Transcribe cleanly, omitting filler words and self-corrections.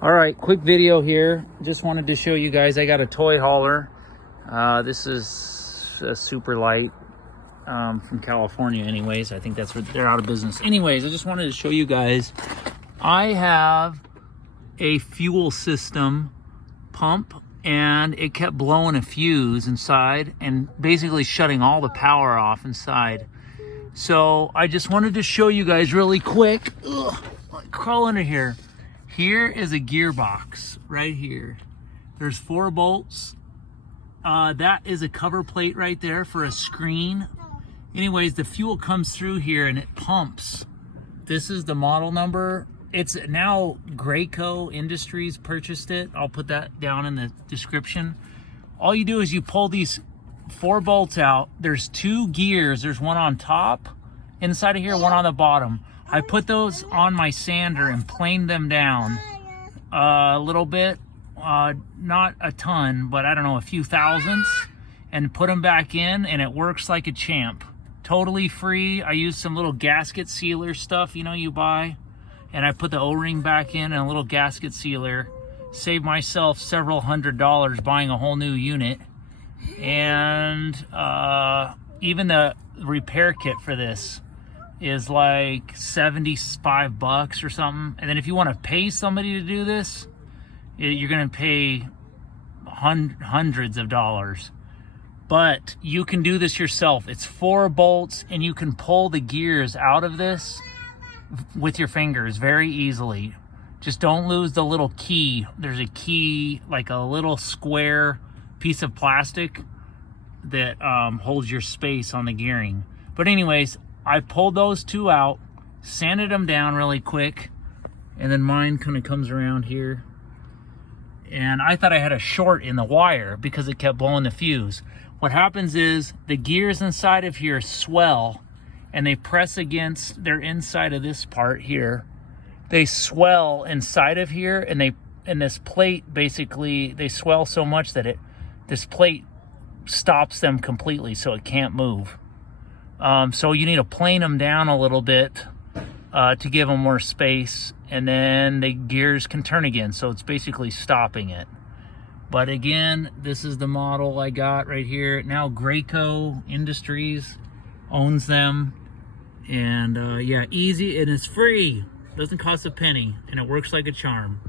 All right, quick video here. Just wanted to show you guys I got a toy hauler. This is a super light from California anyways. I think that's what they're out of business. Anyways, I just wanted to show you guys I have a fuel system pump and it kept blowing a fuse inside and basically shutting all the power off inside. So I just wanted to show you guys really quick. Crawl under here. Here is a gearbox right here. There's 4 bolts. That is a cover plate right there for a screen. Anyways, the fuel comes through here and it pumps. This is the model number. It's now Graco Industries purchased it. I'll put that down in the description. All you do is you pull these 4 bolts out. There's 2 gears. There's one on top inside of here, one on the bottom. I put those on my sander and planed them down a little bit, not a ton, but I don't know, a few thousandths, and put them back in, and it works like a champ. Totally free. I used some little gasket sealer stuff, you know, you buy, and I put the O-ring back in and a little gasket sealer. Saved myself several $100s buying a whole new unit. And even the repair kit for this is like 75 bucks or something. And then if you want to pay somebody to do this, you're going to pay hundreds of dollars. But you can do this yourself. It's 4 bolts and you can pull the gears out of this with your fingers very easily. Just don't lose the little key. There's a key, like a little square piece of plastic that holds your space on the gearing. But anyways, I pulled those 2 out, sanded them down really quick, and then mine kind of comes around here. And I thought I had a short in the wire because it kept blowing the fuse. What happens is the gears inside of here swell and they press against, they're inside of this part here. They swell inside of here and this plate basically, they swell so much that this plate stops them completely so it can't move. So you need to plane them down a little bit to give them more space, and then the gears can turn again. So it's basically stopping it. But again, this is the model I got right here. Now Graco Industries owns them. And yeah, easy, and it's free. Doesn't cost a penny, and it works like a charm.